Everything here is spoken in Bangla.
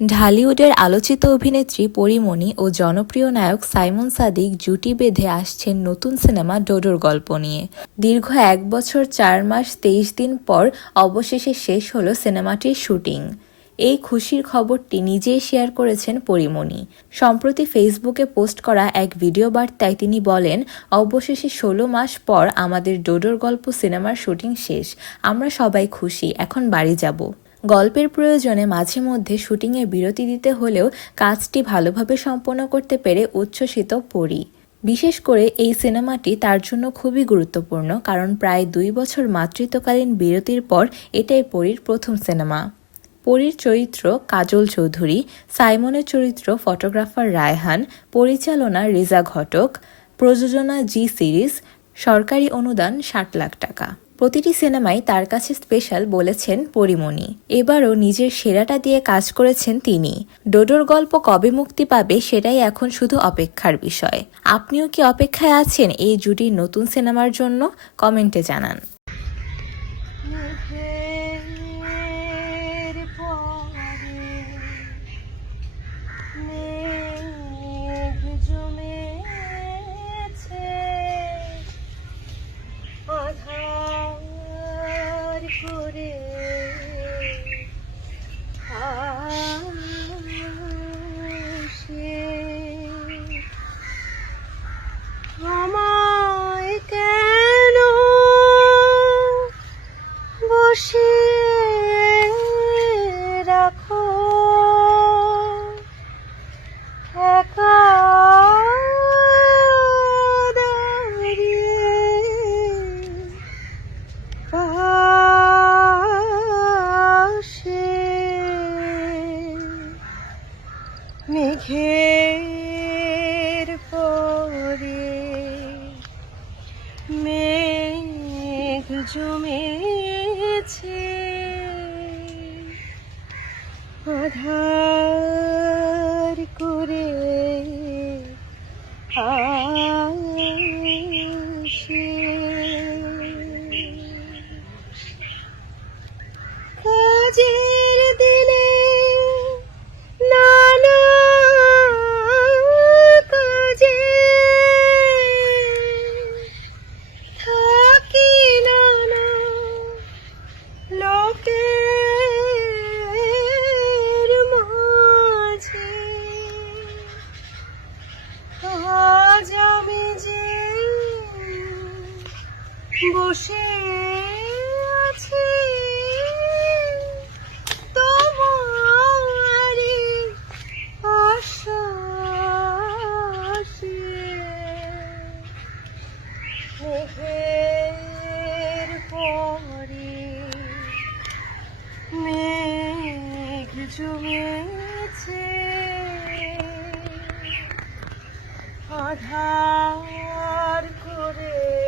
ঢালিউডের আলোচিত অভিনেত্রী পরীমণি ও জনপ্রিয় নায়ক সাইমন সাদিক জুটি বেঁধে আসছেন নতুন সিনেমা ডোডোর গল্প নিয়ে। দীর্ঘ 1 বছর 4 মাস 23 দিন পর অবশেষে শেষ হলো সিনেমাটির শুটিং। এই খুশির খবরটি নিজেই শেয়ার করেছেন পরীমণি। সম্প্রতি ফেসবুকে পোস্ট করা এক ভিডিও বার্তায় তিনি বলেন, অবশেষে 16 মাস পর আমাদের ডোডোর গল্প সিনেমার শুটিং শেষ। আমরা সবাই খুশি, এখন বাড়ি যাব। গল্পের প্রয়োজনে মাঝে মধ্যে শুটিংয়ে বিরতি দিতে হলেও কাজটি ভালোভাবে সম্পন্ন করতে পেরে উচ্ছ্বসিত পরী। বিশেষ করে এই সিনেমাটি তার জন্য খুবই গুরুত্বপূর্ণ, কারণ প্রায় 2 বছর মাতৃত্বকালীন বিরতির পর এটাই পরীর প্রথম সিনেমা। পরীর চরিত্র কাজল চৌধুরী, সাইমনের চরিত্র ফটোগ্রাফার রায়হান, পরিচালনা রেজা ঘটক, প্রযোজনা জি সিরিজ, সরকারি অনুদান 60 লাখ টাকা। প্রতিটি সিনেমাই তার কাছে স্পেশাল বলেছেন পরীমণি। এবারও নিজের সেরাটা দিয়ে কাজ করেছেন তিনি। ডোডোর গল্প কবে মুক্তি পাবে সেটাই এখন শুধু অপেক্ষার বিষয়। আপনিও কি অপেক্ষায় আছেন এই জুটির নতুন সিনেমার জন্য? কমেন্টে জানান। আমায় কেন বসিয়ে রাখো একা দাঁড়িয়ে পাশে মেঘের পরে মেঘ জমেছে আধার করে আসে কাজের দিনে নানা কাজে থাকি নানা লোকের মাঝে। আজ আমি যে বসে আছি তোমারই আশ্বাসে। মেঘের পরে মেঘ জমেছে আধার করে